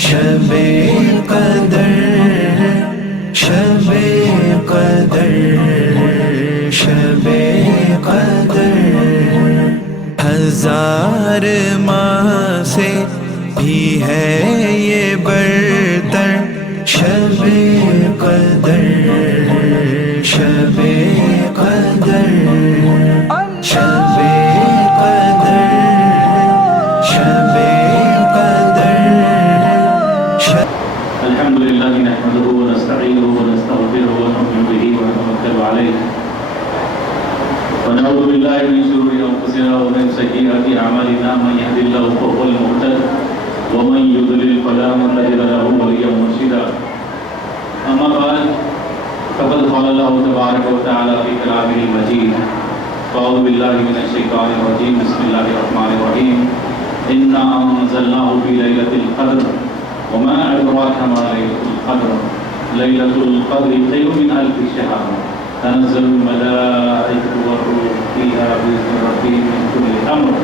شب قدر شب قدر شب قدر ہزار ماہ سے بھی ہے یہ برتر شب قدر شب قدر شب قدر شب قدر الحمد لله نحمده ونستعينه ونستغفره ونؤمن به ونتوكل عليه ونعوذ بالله من شرور انفسنا ومن سيئات اعمالنا من يهد الله فهو المهتد ومن يضلل فلا تجد له وليا مرشدا اما بعد فقد قال الله تبارك وتعالى في كلامه المجيد أعوذ بالله من الشيطان الرجيم بسم الله الرحمن الرحيم إنا أنزلناه في ليلة القدر وما أدراك ما ليلة القدر ليلة القدر خير من ألف شهر تنزل الملائكة والروح فيها بإذن ربهم من كل أمر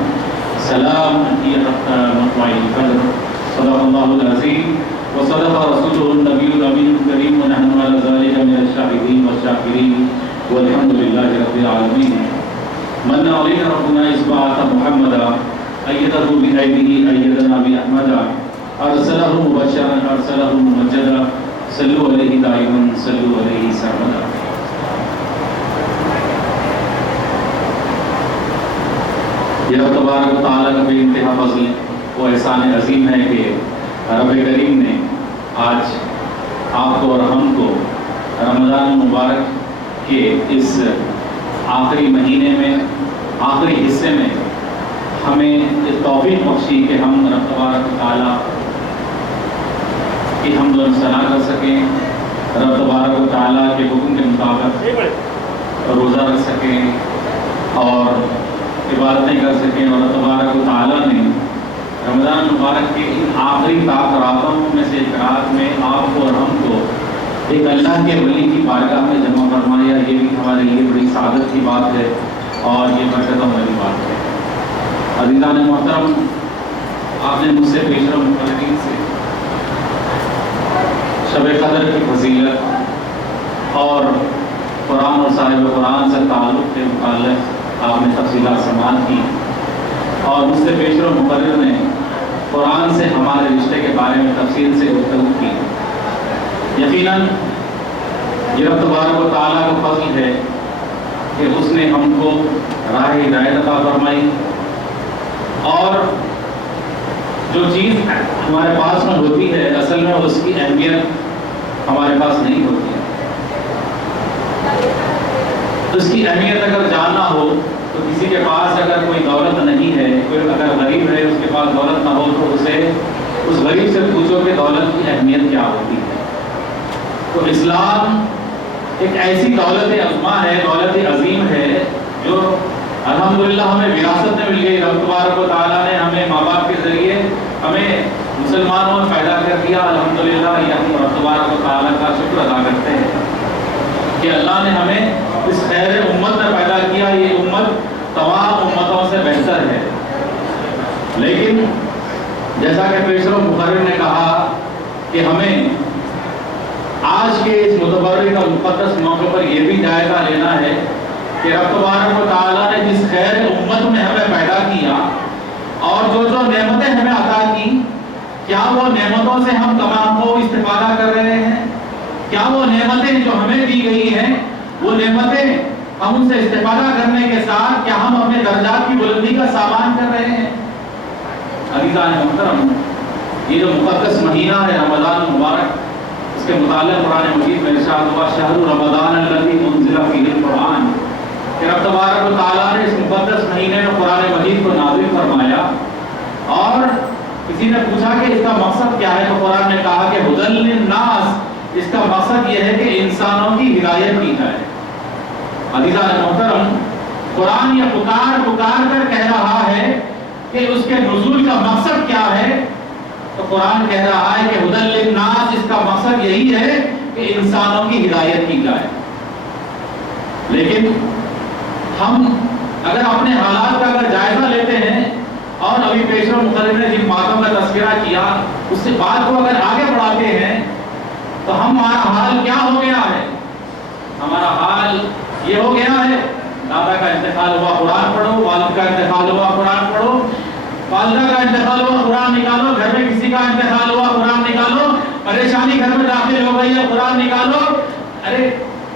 سلام هي حتى مطلع الفجر صدق الله العظيم وصدق رسوله النبي الأمين الكريم ونحن على ذلك من الشاهدين والشاكرين والحمد لله رب العالمين من علينا ربنا إذ بعث محمدا أيده بأيده أيدنا بأحمدا أرسله مبشرا أرسله ممجدا صلوا عليه دائما صلوا عليه سرمدا یہ رب تبارک و تعالیٰ کا بے انتہا فضل و احسان عظیم ہے کہ رب کریم نے آج آپ کو اور ہم کو رمضان مبارک کے اس آخری مہینے میں آخری حصے میں ہمیں اس توفیق بخشی کہ ہم رب تبارک و تعالیٰ کی حمد و ثنا کر سکیں، رب تبارک و تعالیٰ کے حکم کے مطابق روزہ رکھ سکیں اور عبادتیں کر سکیں، اور رب تبارک و تعالیٰ نے رمضان مبارک کے ان آخری راتوں میں سے ایک رات میں آپ کو اور ہم کو ایک اللہ کے ولی کی بارگاہ میں جمع فرمایا، یہ بھی ہمارے لیے بڑی سعادت کی بات ہے اور یہ برکتوں والی بات ہے۔ عزیزان محترم، آپ نے مجھ سے پیشرو مفکرین سے شب قدر کی فضیلت اور قرآن اور صاحب قرآن سے تعلق کے متعلق آپ نے تفصیلات سماعت کی، اور مجھ سے پیشرو مقرر نے قرآن سے ہمارے رشتے کے بارے میں تفصیل سے گفتگو کی۔ یقیناً یہ رب تبارک و تعالیٰ کا فضل ہے کہ اس نے ہم کو راہ ہدایت عطا فرمائی، اور جو چیز ہمارے پاس میں ہوتی ہے اصل میں اس کی اہمیت ہمارے پاس نہیں ہوتی ہے۔ اس کی اہمیت اگر جاننا ہو تو کسی کے پاس اگر کوئی دولت نہیں ہے، کوئی اگر غریب ہے اس کے پاس دولت نہ ہو تو اسے اس غریب سے پوچھو کہ دولت کی اہمیت کیا ہوتی ہے۔ تو اسلام ایک ایسی دولت عظمیٰ ہے، دولت عظیم ہے جو الحمدللہ ہمیں وراثت میں مل گئی۔ رب تبارک و تعالیٰ نے ہمیں ماں باپ کے ذریعے ہمیں مسلمانوں میں پیدا کر دیا، الحمدللہ یہ ہم رب تبارک و تعالیٰ کا شکر ادا کرتے ہیں کہ اللہ نے ہمیں اس خیر امت میں پیدا کیا۔ یہ امت تمام امتوں سے بہتر ہے، لیکن جیسا کہ پیشرو مقرر نے کہا کہ ہمیں آج کے اس متبرک اور مقدس موقع پر یہ بھی جائزہ لینا ہے کہ رب تبارک و تعالیٰ نے جس خیر امت میں ہمیں پیدا کیا اور جو جو نعمتیں ہمیں عطا کی، کیا وہ نعمتوں سے ہم تمام کو استفادہ کر رہے ہیں؟ کیا وہ نعمتیں جو ہمیں دی گئی ہیں وہ نعمتیں ہم ان سے استفادہ کرنے کے ساتھ کیا ہم اپنے درجات کی بلندی کا سامان کر رہے ہیں؟ عزیزان محترم، یہ جو مقدس مہینہ ہے رمضان مبارک، اس کے متعلق قرآن مجید میں ارشاد ہوا شہر رمضان الذی انزل فیہ القرآن، کہ رب تبارک و تعالیٰ نے اس مقدس مہینے میں قرآن مجید کو نازل فرمایا، اور کسی نے پوچھا کہ اس کا مقصد کیا ہے تو قرآن نے کہا کہ ھدی للناس، اس کا مقصد یہ ہے کہ انسانوں کی ہدایت کی جائے۔ عزیزان محترم، قرآن یہ پکار کر کہہ رہا ہے کہ اس کے نزول کا مقصد کیا ہے، تو قرآن کہہ رہا ہے کہ ھدی للناس، اس کا مقصد یہی ہے کہ انسانوں کی ہدایت کی جائے۔ لیکن ہم اگر اپنے حالات کا اگر جائزہ لیتے ہیں، اور ابھی پیشرو مقرر نے جن باتوں کا تذکرہ کیا اس سے بات کو اگر آگے بڑھاتے ہیں تو ہمارا حال کیا ہو گیا ہے؟ ہمارا حال یہ ہو گیا ہے، دادا کا انتقال ہوا قرآن پڑھو، والد کا انتقال ہوا قرآن پڑھو، والدہ کا انتقال ہوا قرآن نکالو، گھر میں کسی کا انتقال ہوا قرآن نکالو، پریشانی گھر میں داخل ہو گئی ہے قرآن نکالو، ارے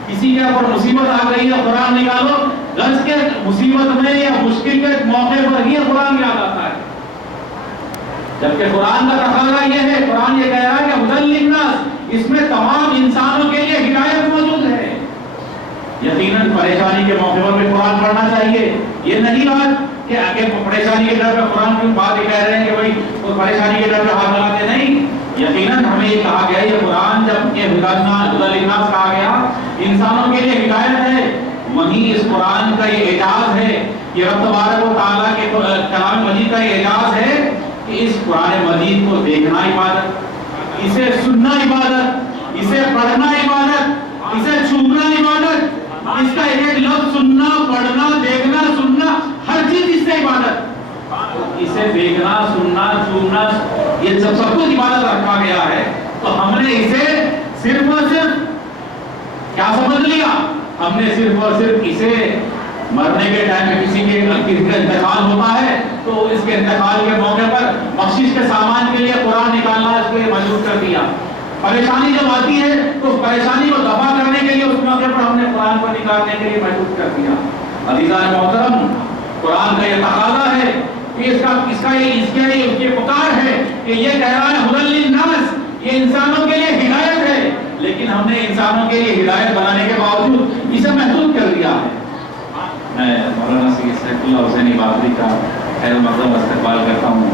کسی کے اوپر مصیبت آ گئی ہے قرآن نکالو، غرض کے مصیبت میں یا مشکل کے موقع پر ہی قرآن یاد آتا ہے. جبکہ قرآن کا تقاضا یہ ہے، قرآن یہ کہہ رہا ہے کہ ہدی للناس، اس میں تمام انسانوں کے لیے ہدایت موجود ہے. یقیناً پریشانی کے موقع پر بھی قرآن پڑھنا چاہیے. یہ نہیں بات کہ آگے پریشانی کے ڈر پہ قرآن کی بات یہ کہہ رہے ہیں کہ بھائی وہ پریشانی کے ڈر پہ ہاتھ لگاتے نہیں. یقیناً ہمیں یہ کہا گیا، یہ قرآن جب یہ ہدی للناس کہا گیا انسانوں کے لیے ہدایت ہے، وہیں اس قرآن کا یہ اعجاز ہے، یہ رب تبارک و تعالیٰ کے کلام مجید کا یہ اعجاز ہے کہ اس قرآن مجید کو دیکھنا عبادت، اسے سننا عبادت، اسے پڑھنا عبادت، اسے چھونا عبادت، اس کا ایک ایک لفظ سننا، پڑھنا، دیکھنا، سننا، ہر چیز اس سے عبادت. اسے دیکھنا، سننا، چھونا، یہ سب کچھ عبادت رکھا گیا ہے. تو ہم نے اسے صرف اور صرف کیا سمجھ لیا؟ ہم نے صرف اور صرف اسے مرنے کے ٹائم میں کسی کا انتقال ہوتا ہے تو اس کے انتقال کے موقع پر بخشش کے سامان کے لیے قرآن نکالنا اس کو مجبور کر دیا. پریشانی جب آتی ہے تو اس پریشانی کو دفع کرنے کے لیے اس موقع پر ہم نے قرآن کو نکالنے کے لیے مجبور کر دیا. عزیزان محترم، قرآن کا یہ تقاضا ہے کہ اس کی پکار ہے کہ یہ کہہ رہا ہے ہدی للناس، یہ انسانوں کے لیے ہدایت ہے، لیکن ہم نے انسانوں کے لیے ہدایت بنانے کے باوجود اسے محدود کر دیا ہے. میں مولانا سید سیف اللہ حسینی بابری کا خیر مقدم استقبال کرتا ہوں،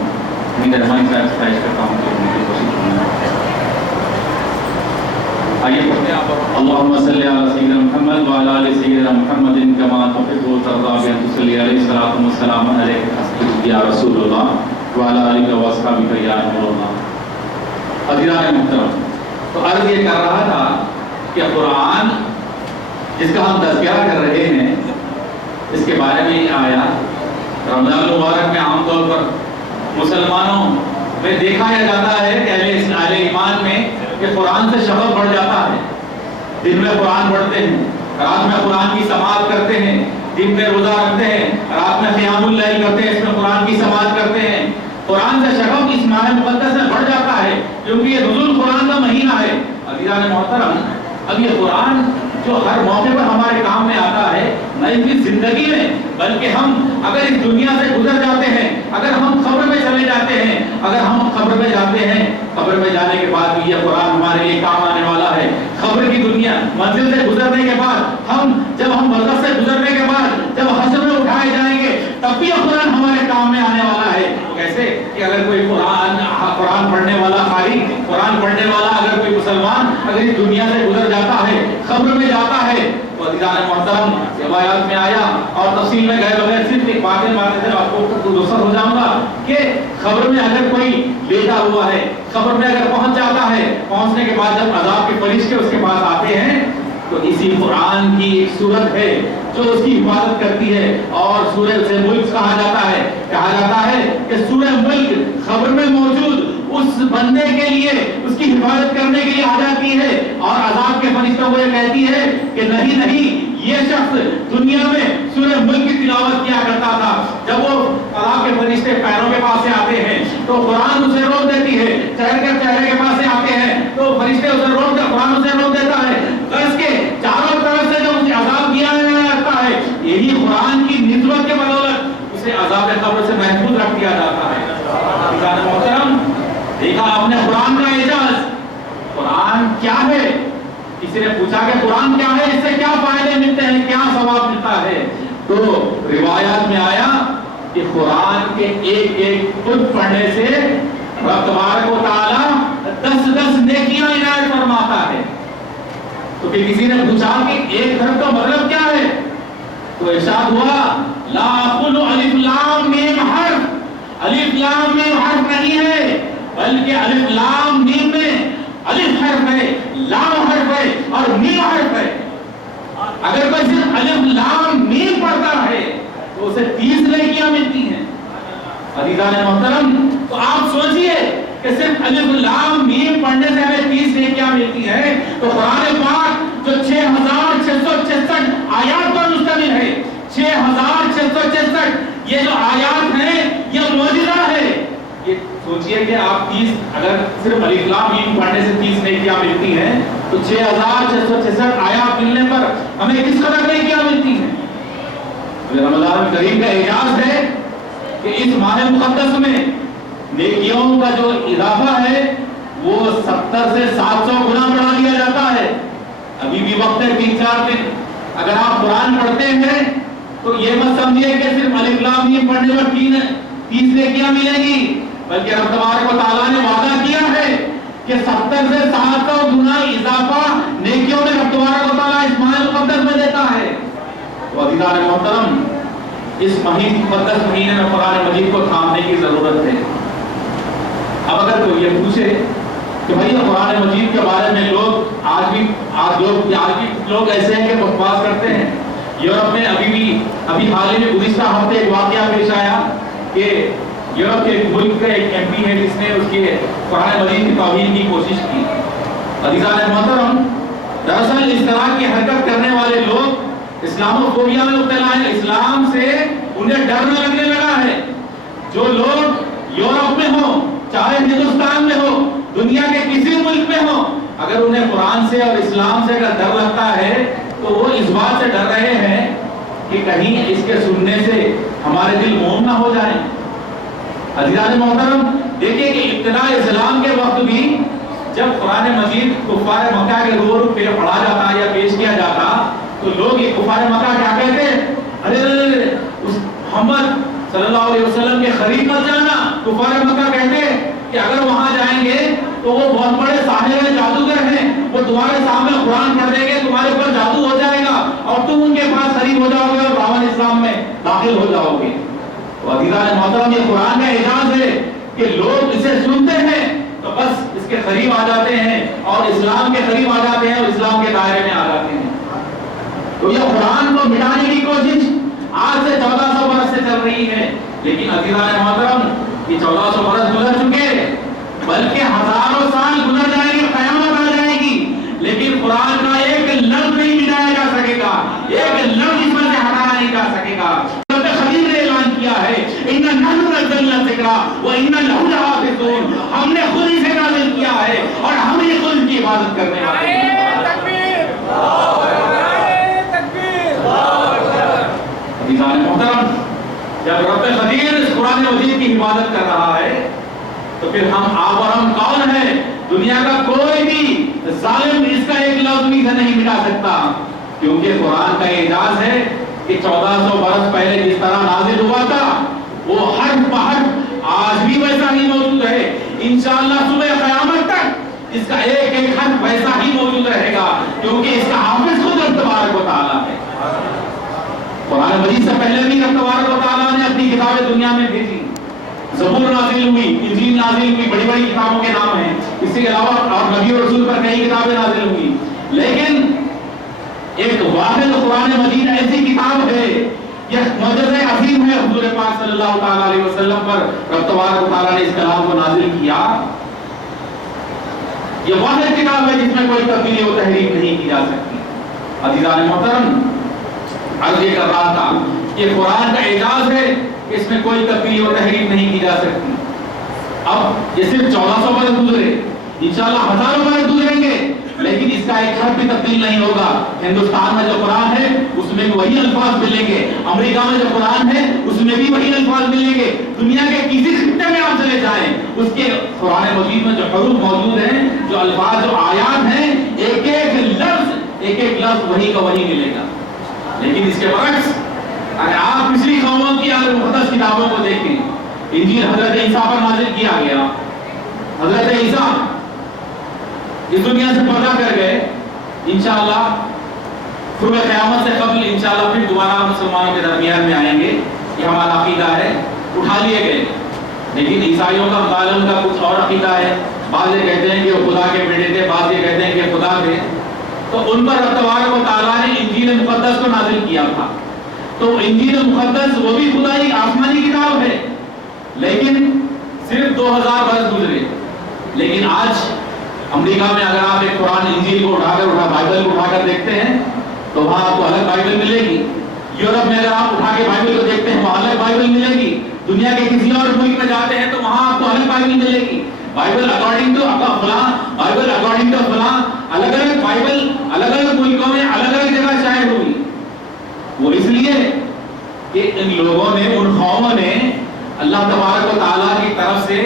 امید رحمانی صاحب سے خواہش کرتا ہوں کہ ان کی کوشش کرنا. آئیے پڑھتے ہیں آپ. اللہم صلی علی سیدنا محمد وعلی آل سیدنا محمد کما تحب و ترضی بأن تصلی علیہ الصلوۃ والسلام علیک یا رسول اللہ وعلی آلہ و اصحابہ یا نور اللہ. عزیزان محترم، تو عرض یہ کر رہا تھا کہ قرآن جس کا ہم تذکرہ کر رہے ہیں، اس کے بارے میں یہ آیا رمضان المبارک میں عام طور پر مسلمانوں میں دیکھا جاتا ہے کہ اہل ایمان میں کہ قرآن سے شغف بڑھ جاتا ہے. دن میں قرآن پڑھتے ہیں، رات میں قرآن کی سماعت کرتے ہیں، دن میں روزہ رکھتے ہیں، رات میں قیام اللیل کرتے ہیں، اس میں قرآن کی سماعت کرتے ہیں. قرآن سے شغف اس ماہ مقدس میں بڑھ جاتا ہے کیونکہ یہ نزول قرآن کا مہینہ ہے. عزیزان محترم، اب یہ قرآن جو ہر موقع پر ہمارے کام میں آتا ہے، نہ صرف زندگی میں بلکہ ہم اگر اس دنیا سے گزر جاتے ہیں، اگر ہم قبر میں چلے جاتے ہیں، اگر ہم قبر میں جاتے ہیں، قبر میں جانے کے بعد بھی یہ قرآن ہمارے لیے کام آنے والا ہے. قبر کی دنیا منزل سے گزرنے کے بعد جب ہم برزخ سے گزرنے کے بعد جب حشر میں اٹھائے جائیں گے تب بھی یہ قرآن ہمارے کام میں آنے والا ہے. کیسے کہ اگر کوئی قرآن پڑھنے والا قاری، قرآن پڑھنے والا اگر کوئی مسلمان اگر اس دنیا سے گزر جاتا ہے، قبر میں جاتا ہے، تو عزیزان محترم روایات میں آیا اور تفصیل میں گئے بغیر صرف ایک باتیں سے آپ کو رخصت ہو جاؤں گا کہ قبر میں اگر کوئی لیٹا ہوا ہے، قبر میں اگر پہنچ جاتا ہے، پہنچنے کے بعد جب عذاب کے فرشتے اس کے پاس آتے ہیں تو اسی قرآن کی ایک سورت ہے جو اس کی حفاظت کرتی ہے اور سورہ سے ملک کہا جاتا ہے کہ سورہ ملک قبر میں موجود اس بندے کے لیے اس کی حفاظت کرنے کے لیے آ جاتی ہے اور عذاب کے فرشتوں کو یہ کہتی ہے کہ نہیں یہ شخص دنیا میں سورہ ملک کی تلاوت کیا کرتا تھا. جب وہ عذاب کے فرشتے پیروں کے پاس سے آتے ہیں تو قرآن اسے روک دیتی ہے، چہرے کے پاس سے آتے ہیں تو فرشتے اسے روک دیتے، قرآن اسے روک دیتا ہے. غرض کے چاروں طرف سے جب اسے عذاب دیا جاتا ہے، یہی قرآن کی نسبت کے بدولت اسے عذاب قبر سے محفوظ رکھ دیا جاتا ہے. محترم، دیکھا آپ نے قرآن کا اعجاز. قرآن کیا ہے؟ کسی نے پوچھا کہ قرآن کیا ہے، اس سے کیا فائدے ملتے ہیں، کیا ثواب ملتا ہے؟ تو روایات میں آیا کہ قرآن کے ایک ایک خود پڑھنے سے رب تبارک و تعالی 10 نیکیاں عنایت فرماتا ہے. تو پھر کسی نے پوچھا کہ ایک حرف کا مطلب کیا ہے؟ تو ارشاد ہوا لا اقول الف لام میم حرف. الف لام میم حرف نہیں ہے بلکہ الف لام میم میں الف حرف ہے، لام حرف ہے اور میم حرف ہے. اگر کوئی صرف الف لام میم پڑھتا ہے تو اسے 30 نیکیاں ملتی ہیں. عزیزان محترم، تو آپ سوچئے کہ کہ صرف الف لام میم پڑھنے سے ہمیں 30 نیکیاں ملتی ہیں، تو قرآن پاک جو 6666 آیات پر مشتمل ہے، 6666 یہ جو آیات ہیں یہ معجزہ ہے۔ یہ سوچئے کہ آپ 30 اگر صرف الف لام میم پڑھنے سے 30 نیکیاں ملتی ہیں تو 6666 آیات ملنے پر ہمیں کس قدر نیکیاں ملتی ہیں۔ رمضان کریم کا اعجاز ہے کہ اس ماہ مقدس میں نیکیوں کا جو اضافہ ہے وہ 70 سے 700 گنا بڑھا دیا جاتا ہے۔ ابھی بھی وقت ہے 3-4 دن، اگر آپ قرآن پڑھتے ہیں تو یہ مت سمجھیے کہ صرف الف لام میم پڑھنے پر 30 نیکیاں ملیں گی، بلکہ رب تبارک و تعالیٰ نے وعدہ کیا ہے کہ 70 سے 700 گنا اضافہ نیکیوں میں رب تبارک و تعالیٰ اس ماہ مقدس میں دیتا ہے۔ تو عزیزان محترم، اس مقدس مہینے میں قرآن مجید کو تھامنے کی ضرورت ہے۔ اب اگر کوئی یہ پوچھے کہ بھائی قرآن مجید کے بارے میں آج بھی لوگ ایسے ہیں کہ بکواس کرتے ہیں۔ یورپ میں ابھی حال ہی میں گزشتہ ہفتے ایک واقعہ پیش آیا کہ یورپ کے ملک کا ایک ایم پی ہے جس نے اس کے قرآن مجید کی توہین کی کوشش کی۔ عزیزان محترم، دراصل اس طرح کی حرکت کرنے والے لوگ اسلاموفوبیا میں مبتلا ہیں، اسلام سے انہیں ڈر نہ لگنے لگا ہے۔ جو لوگ یورپ میں ہوں، چاہے ہندوستان میں ہو، دنیا کے کسی ملک میں ہوں، اگر انہیں قرآن سے اور اسلام سے اگر ڈر لگتا ہے تو وہ اس بات سے ڈر رہے ہیں کہ کہیں اس کے سننے سے ہمارے دل موم نہ ہو جائیں۔ عزیزان محترم، دیکھیے کہ ابتداء اسلام کے وقت بھی جب قرآن مجید کفار مکہ کے روبرو پڑھا جاتا یا پیش کیا جاتا تو لوگ یہ کفار مکہ کیا کہتے؟ ارے اس محمد صلی اللہ علیہ وسلم کے قریب مت جانا۔ کفار مکہ کہتے کہ اگر وہاں جائیں گے تو وہ بہت بڑے ساحر جادوگر ہیں، وہ تمہارے سامنے قرآن پڑھ دیں گے، تمہارے اوپر جادو ہو جائے گا اور تم ان کے پاس قریب ہو جاؤ گے اور دعوت اسلام میں داخل ہو جاؤ گے۔ تو عزیزان محترم، یہ قرآن کا اعجاز ہے کہ لوگ اسے سنتے ہیں تو بس اس کے قریب آ جاتے ہیں اور اسلام کے قریب آ جاتے ہیں اور اسلام کے دائرے میں آ جاتے ہیں۔ تو یہ قرآن کو مٹانے کی کوشش آج سے 1400 برس سے چل رہی ہے، لیکن عزیزان محترم یہ 1400 برس گزر چکے، بلکہ ہزاروں سال گزر جائیں گے، قیامت آ جائے گی، لیکن قرآن کا ایک لفظ نہیں مٹایا جا سکے گا، ایک لفظ اس میں سے ہٹایا نہیں جا سکے گا۔ خلیل نے اعلان کیا ہے اِنَّا نَحْنُ نَزَّلْنَا الذِّكْرَ وَإِنَّا لَهُ لَحَافِظُونَ، ہم نے خود اسے نازل کیا ہے اور ہم ہی خود کی عبادت کرنے والے ہیں۔ عزیزان محترم، جب رب قدیر اس قرآن مجید کی حفاظت کر رہا ہے تو پھر ہم آپ اور ہم کون ہیں؟ دنیا کا کوئی بھی ظالم اس کا ایک لفظ بھی نہیں مٹا سکتا، کیونکہ قرآن کا اعجاز ہے کہ 1400 برس پہلے جس طرح نازل ہوا تھا وہ حرف بحرف آج بھی ویسا ہی موجود ہے۔ انشاءاللہ صبح قیامت تک اس کا ایک ایک حرف ویسا ہی موجود رہے گا، کیونکہ اس کا حافظ خود رب تبارک و تعالیٰ ہے۔ قرآن مجید سے پہلے بھی رب تبارک و تعالیٰ نے اپنی کتابیں دنیا میں بھیجی، زبور نازل ہوئی، انجیل نازل ہوئی، بڑی بڑی کتابوں کے نام ہیں، اس کے علاوہ اور نبی اور رسول پر کئی کتابیں نازل ہوئی، لیکن ایک واحد قرآن مجید ایسی کتاب ہے، یہ معجزہ عظیم ہے حضور پاک صلی اللہ تعالیٰ علیہ وسلم پر رب تبارک و تعالیٰ نے اس کلام کو نازل کیا۔ یہ واحد کتاب ہے جس میں کوئی تبدیلی و تحریف نہیں کی جا سکتی۔ عزیزان محترم، عرض یہ کر رہا تھا کہ قرآن کا اعجاز ہے کہ اس میں کوئی تبدیلی و تحریف نہیں کی جا سکتی۔ اب یہ صرف 1400 برس گزرے، انشاءاللہ ہزاروں برس گزریں گے، لیکن اس کا ایک حرف بھی تبدیل نہیں ہوگا۔ ہندوستان میں جو قرآن ہے اس میں بھی وہی الفاظ ملیں گے، امریکہ میں جو قرآن ہے اس میں بھی وہی الفاظ ملیں گے، دنیا کے کسی خطے میں آپ چلے جائیں اس کے قرآن مجید میں جو حروف موجود ہیں، جو الفاظ، جو آیات ہیں، ایک ایک لفظ وہی کا وہی ملے گا۔ لیکن اس کے برعکس اگر آپ پچھلی قوموں کی مقدس کتابوں کو دیکھیں، انجیل حضرت عیسیٰ پر نازل کیا گیا، حضرت عیسیٰ اس دنیا سے پردہ کر گئے، انشاءاللہ صبح قیامت سے قبل انشاءاللہ پھر دوبارہ مسلمانوں کے درمیان میں آئیں گے، یہ ہمارا عقیدہ ہے، اٹھا لیے گئے۔ لیکن عیسائیوں کا مطالعہ کا کچھ اور عقیدہ ہے، بعض یہ کہتے ہیں کہ وہ خدا کے بیٹے تھے، بعض یہ کہتے ہیں کہ خدا تھے، تو ان پر رب تبارک و تعالیٰ نے انجیل مقدس کو نازل کیا تھا۔ تو انجیل مقدس وہ بھی خدائی آسمانی کتاب ہے، لیکن صرف 2000 برس گزرے، لیکن آج امریکہ میں اگر آپ ایک قرآن انجیل کو بائبل کو اٹھا کر دیکھتے ہیں تو وہاں آپ کو الگ بائبل ملے گی. یورپ میں اگر آپ اٹھا کے بائبل کو دیکھتے ہیں وہاں الگ بائبل ملے گی. دنیا کے کسی اور ملک میں جاتے ہیں تو وہاں آپ کو الگ بائبل ملے گی. بائبل اکارڈنگ ٹو فلاں، بائبل اکارڈنگ ٹو فلاں، الگ الگ بائبل الگ الگ ملکوں میں الگ الگ جگہ شائع ہوئی. وہ اس لیے کہ ان لوگوں نے، ان قوموں نے اللہ تبارک و تعالیٰ کی طرف سے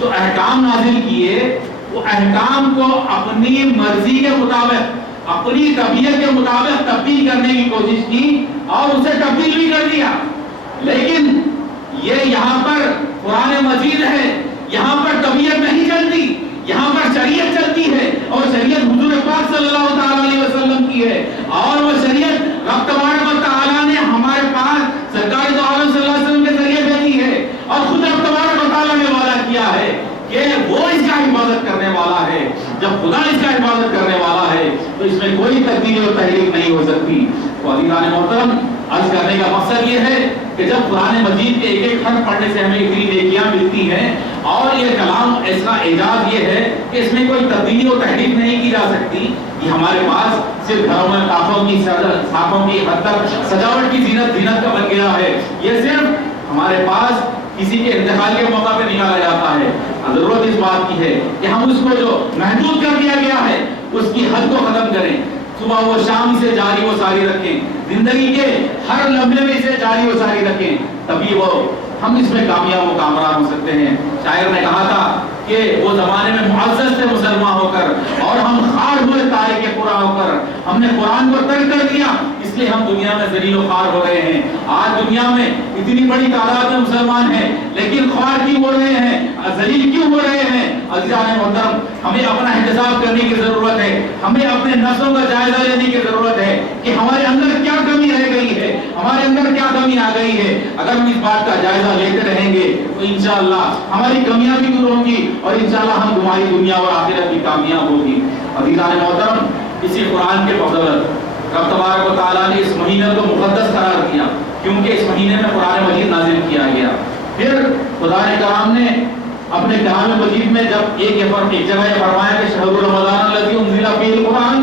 جو احکام نازل کیے وہ احکام کو اپنی مرضی کے مطابق، اپنی طبیعت کے مطابق تبدیل کرنے کی کوشش کی اور اسے تبدیل بھی کر دیا. لیکن یہ یہاں پر قرآن مجید ہے، یہاں پر طبیعت نہیں چلتی، یہاں پر شریعت چلتی ہے اور شریعت حضور پاک صلی اللہ تعالیٰ علیہ وسلم کی ہے. اور وہ شریعت رب تبارک و تعالیٰ نے ہمارے پاس سرکار دو عالم صلی اللہ علیہ وسلم کے ذریعے بھیجی ہے اور خود رب تبارک و تعالیٰ نے وعدہ کیا ہے کہ وہ اس کا حفاظت کرنے والا ہے. جب خدا اس کا حفاظت کرنے والا ہے تو اس میں کوئی تبدیلی اور تحریف نہیں ہو سکتی. تو عزیزان محترم، عرض کرنے کا مقصد یہ ہے کہ جب قرآن مجید کے ایک ایک حرف پڑھنے سے ہمیں اتنی نیکیاں ملتی ہیں اور یہ کلام ایسا اعجاز یہ ہے کہ اس میں کوئی تبدیلی اور تحریف نہیں کی جا سکتی. یہ ہمارے پاس صرف گھروں میں صافوں کی حد تک سجاوٹ کی زینت کا بن گیا ہے. یہ صرف ہمارے پاس کسی کے انتقال کے موقع پہ نکالا جاتا ہے. ضرورت اس بات کی ہے کہ ہم اس کو جو محدود کر دیا گیا ہے اس کی حد کو ختم کریں. صبح و شام اسے جاری و ساری رکھیں، زندگی کے ہر لمحے میں اسے جاری و ساری رکھیں، تبھی وہ ہم اس میں کامیاب و کامران ہو سکتے ہیں. شاعر نے کہا تھا کہ وہ زمانے میں معزز تھے مسلمان ہو کر اور ہم خوار ہوئے تارک قرآن ہو کر. ہم نے قرآن کو ترک کر دیا اس لیے ہم دنیا میں ذلیل و خوار ہو رہے ہیں. آج دنیا میں اتنی بڑی تعداد میں مسلمان ہیں لیکن خوار کیوں ہو رہے ہیں، ذلیل کیوں ہو رہے ہیں؟ عزیزان محترم، ہمیں اپنا احتساب کرنے کی ضرورت ہے. ہمیں اپنے نفسوں کا جائزہ لینے کی ضرورت ہے کہ ہمارے اندر کیا کمی رہ گئی ہے، ہمارے اندر کیا کمی آ گئی ہے. اگر ہم اس بات کا جائزہ لیتے رہیں گے تو انشاءاللہ ہماری کمیاں بھی دور ہوں گی اور انشاءاللہ ہم تمہاری دنیا اور آخرت بھی کامیاب ہوگی. عزیزان محترم، اسی قرآن کے بدولت رب تبارک و تعالیٰ نے اس مہینے کو مقدس قرار دیا کیونکہ اس مہینے میں قرآن مجید نازل کیا گیا. پھر خدا کرام نے اپنے کلام مجید میں جب ایک جگہ یہ فرمایا کہ شہر رمضان الذی انزل فیہ القرآن،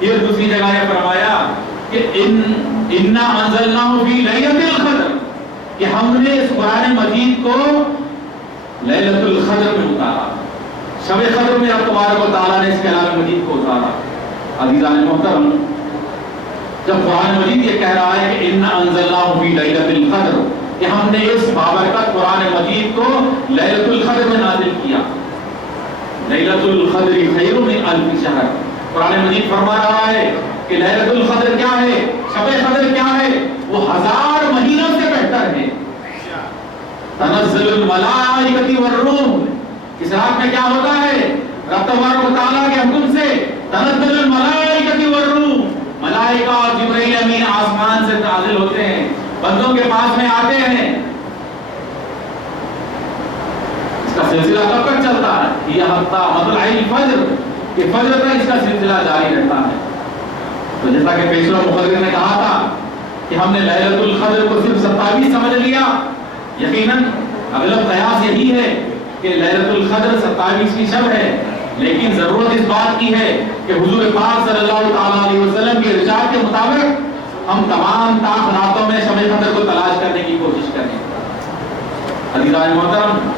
پھر دوسری جگہ یہ فرمایا کہ انا انزلناہ فی لیلۃ القدر، کہ ہم نے اس قرآن مجید کو لیلۃ القدر میں اتارا. شب قدر میں رب تبارک و تعالیٰ نے اس کلام مجید کو اتارا. عزیزان محترم، جب قرآن مجید یہ کہہ رہا ہے کہ انا انزلناہ فی لیلۃ القدر، کہ ہم نے اس بابرکت قرآن مجید کو لیلۃ القدر میں نازل کیا. لیلۃ القدر خیر من الف شہر. قرآن مجید فرما رہا ہے کہ لیلۃ القدر کیا ہے، شب قدر کیا ہے، وہ 1000 مہینوں سے بہتر ہے. تنزل الملائکۃ والروح، اس رات میں کیا ہوتا ہے؟ رب تبارک و تعالیٰ کے حکم سے تنزل الملائکۃ والروح، ملائکہ اور جبرائیل امین آسمان سے نازل ہوتے ہیں، بندوں کے پاس میں آتے ہیں. اس کا سلسلہ کب تک چلتا ہے؟ یہ ہفتہ مطلع الفجر، کہ فجر تک اس کا سلسلہ جاری رہتا ہے. تو جیسا کہ پیشوا مقرر نے کہا تھا کہ ہم نے لیلۃ القدر کو صرف 27 سمجھ لیا. یقیناً اغلب قیاس یہی ہے کہ لیلۃ القدر 27 کی شب ہے، لیکن ضرورت اس بات کی ہے کہ حضور پاک صلی اللہ تعالیٰ علیہ وسلم کے ارشاد کے مطابق ہم تمام تاخ راتوں میں شب قدر کو تلاش کرنے کی کوشش کریں. عزیزان محترم،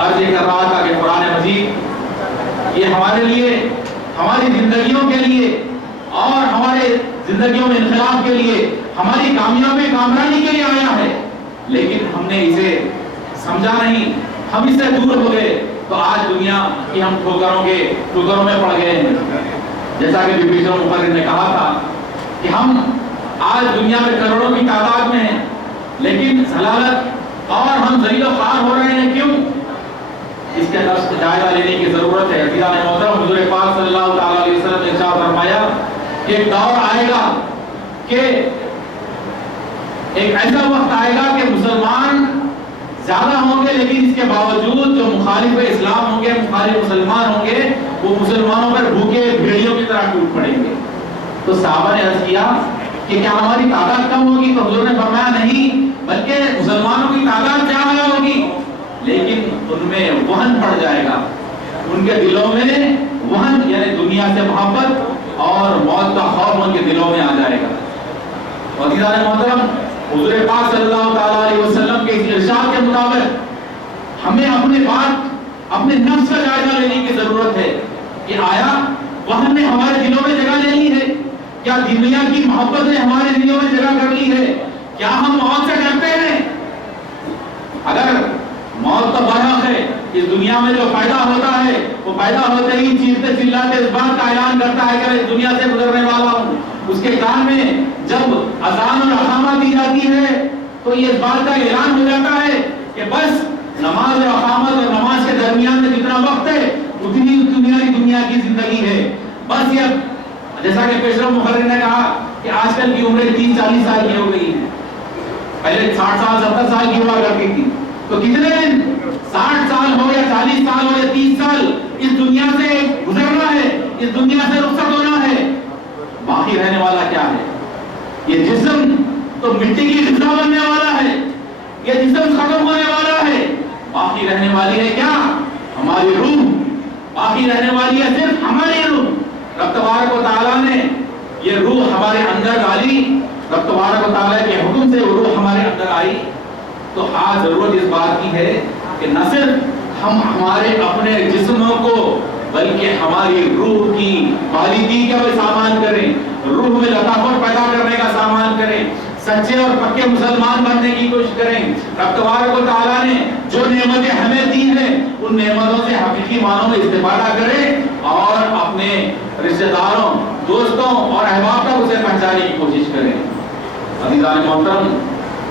عرض یہ کر رہا تھا کہ قرآن مجید یہ ہمارے لیے، ہماری زندگیوں کے لیے اور ہمارے زندگیوں میں انقلاب کے لیے، ہماری کامیابی کامرانی کے لیے آیا ہے، لیکن ہم نے اسے سمجھا نہیں، ہم اس سے دور ہو گئے تو آج دنیا کی ہم ٹھوکروں میں پڑ گئے ہیں. جیسا کہ پیشوا مقرر نے کہا تھا کہ ہم آج دنیا میں کروڑوں کی تعداد میں ہیں لیکن ضلالت اور ہم ذلیل و خوار ہو رہے ہیں. کیوں؟ اس کے جائزہ لینے کی ضرورت ہے. عزیزان محترم، حضور پاک صلی اللہ تعالیٰ علیہ وسلم نے ارشاد فرمایا کہ ایک دور آئے گا، کہ ایک ایسا وقت آئے گا کہ مسلمان زیادہ ہوں گے لیکن اس کے باوجود جو مخالف اسلام ہوں گے، مخالف مسلمان ہوں گے، وہ مسلمانوں پر بھوکے بھیڑیوں کی طرح ٹوٹ پڑیں گے. تو صحابہ نے عرض کیا کہ کیا ہماری تعداد کم ہوگی؟ تو حضور نے فرمایا نہیں، بلکہ مسلمانوں کی تعداد زیادہ ہوگی، لیکن ان میں وہن پڑ جائے گا، ان کے دلوں میں وہن یعنی دنیا سے محبت اور موت کا خوف ان کے دلوں میں آ جائے گا۔ عزیزان محترم، حضور پاک صلی اللہ تعالیٰ علیہ وسلم کے اس ارشاد کے مطابق ہمیں اپنے نفس کا جائزہ لینے کی ضرورت ہے کہ آیا وہن نے ہمارے دلوں میں جگہ لے لی ہے؟ کیا دنیا کی محبت نے ہمارے دلوں میں جگہ کر لی ہے؟ کیا ہم موت سے ڈرتے ہیں؟ اگر موت تو برحق ہے، اس دنیا میں جو پیدا ہوتا ہے وہ پیدا ہوتے ہی چیختے چلاتے اس بات کا اعلان کرتا ہے کہ میں اس دنیا سے گزرنے والا ہوں۔ اس کے کان میں جب اذان اور اقامت دی جاتی ہے تو یہ اس بات کا اعلان ہو جاتا ہے کہ بس نماز اور اقامت اور نماز کے درمیان میں جتنا وقت ہے اتنی دنیا کی زندگی ہے۔ بس یہ جیسا کہ پیشرف مقرر نے کہا کہ آج کل کی عمریں 30-40 سال کی ہو گئی ہیں، پہلے 60 سال 70 سال کی ہوا کرتی تھی، تو کتنے دن 60 سال ہو یا 40 سال ہو یا 30 سال اس دنیا سے گزرنا ہے، اس دنیا سے رخصت ہونا ہے۔ باقی رہنے والا کیا ہے؟ یہ جسم تو مٹی کی غذا بننے والا ہے، یہ جسم ختم ہونے والا ہے، باقی رہنے والی ہے کیا؟ ہماری روح باقی رہنے والی ہے، صرف ہماری روح۔ رب تبارک و تعالیٰ نے یہ روح ہمارے اندر ڈالی، رب تبارک و تعالیٰ کے حکم سے وہ روح ہمارے اندر آئی، تو آج ضرورت اس بات کی ہے کہ نہ صرف ہم ہمارے اپنے جسموں کو بلکہ ہماری روح کی بالغی کا بھی سامان کریں، روح میں لطافت پیدا کرنے کا سامان کریں، سچے اور پکے مسلمان بننے کی کوشش کریں۔ رب تبارک و تعالیٰ نے جو نعمتیں ہمیں دی ہیں ان نعمتوں سے حقیقی معنوں میں استفادہ کریں اور اپنے رشتہ داروں، دوستوں اور احباب تک اسے پہنچانے کی کوشش کریں۔ عزیزان محترم،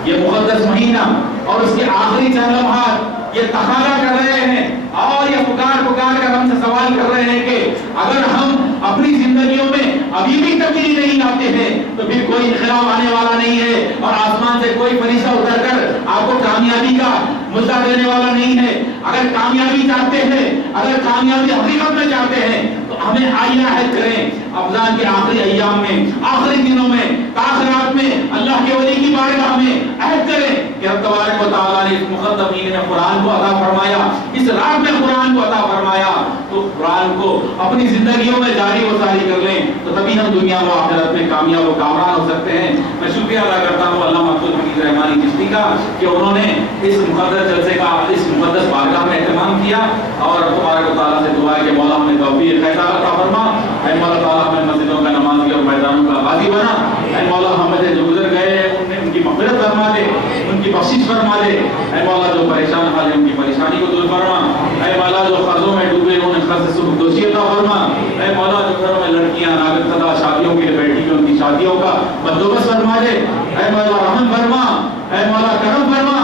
یہ مقدس مہینہ اور اس کے آخری چند لمحات یہ تقاضا کر رہے ہیں اور یہ پکار کر ہم سے سوال کر رہے ہیں کہ اگر ہم اپنی زندگیوں میں ابھی بھی تبدیلی نہیں لاتے ہیں تو پھر کوئی انقلاب آنے والا نہیں ہے اور آسمان سے کوئی فرشتہ اتر کر آپ کو کامیابی کا مدعا دینے والا نہیں ہے۔ اگر کامیابی چاہتے ہیں، اگر کامیابی حقیقت میں چاہتے ہیں تو ہمیں آئیہ عہد کریں رمضان کے آخری ایام میں، آخری دنوں میں، تاخیرات میں اللہ کے ولی کی بارگاہ میں عہد کریں کہ رب تبارک و تعالیٰ نے اس مقدس مہینے میں قرآن کو عطا فرمایا، اس رات میں قرآن کو عطا فرمایا، تو قرآن کو اپنی زندگیوں میں جاری و ساری کر لیں تو تبھی ہم دنیا و آخرت میں کامیاب و کامران ہو سکتے ہیں۔ میں شکریہ ادا کرتا ہوں علامہ عبدالحمید رحمانی چشتی کا کہ انہوں نے اس مقدس جلسے کا اس مقدس بارگاہ میں اہتمام کیا، اور رب تبارک و تعالیٰ سے دعا ہے کہ مولا ہمیں توفیق عطا فرما، اے مولا تعالیٰ ہمیں مسجدوں کا نمازی اور میدانوں کا غازی بنا، اے مولا ہمیں جو گزر گئے ان کی مغفرت فرما دے، ان کی بخشش فرما دے، اے مولا جو پریشان حال ان کی پریشانی کو دور فرما، اے مولا جو قرضوں میں ڈوبے انہیں قرض سے سبکدوشی عطا فرما، اے مولا جو گھروں میں لڑکیاں ناگت زدہ شادیوں کے لیے بیٹھی ہیں ان کی شادیوں کا بندوبست فرما دے، اے مولا رحم فرما، اے مولا کرم فرما،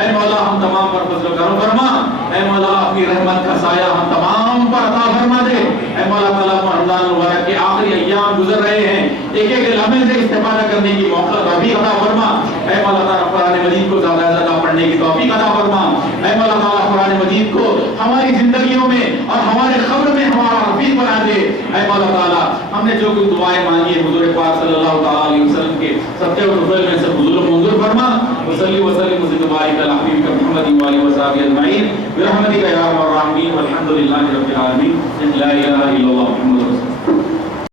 اے مولا ہم تمام پر فضل و کرم فرما، اے مولا اپنی رحمت کا سایہ ہم تمام پر عطا فرما دے، اے مولا تعالیٰ رمضان المبارک کے آخری ایام گزر رہے ہیں، ایک ایک لمحے سے استفادہ کرنے کی موقع توفیق عطا فرما، اے مولا تعالیٰ قرآن مجید کو زیادہ سے زیادہ پڑھنے کی توفیق عطا فرما، اے مولا تعالیٰ قرآن مجید کو ہماری زندگیوں میں اور ہمارے قبر میں ہمارا رفیق بنا دے، اے مولا تعالیٰ ہم نے جو کچھ دعائیں مانگی ہے حضور پاک صلی اللہ تعالیٰ علیہ وسلم کے صدقے و فضل میں سے حضور منظور فرما، وصلی وسلم وزد بارک علی حبیبک محمد وآلہ وصحبہ اجمعین برحمتک یا ارحم الراحمین والحمد للہ رب العالمین، لا الہ الا اللہ محمد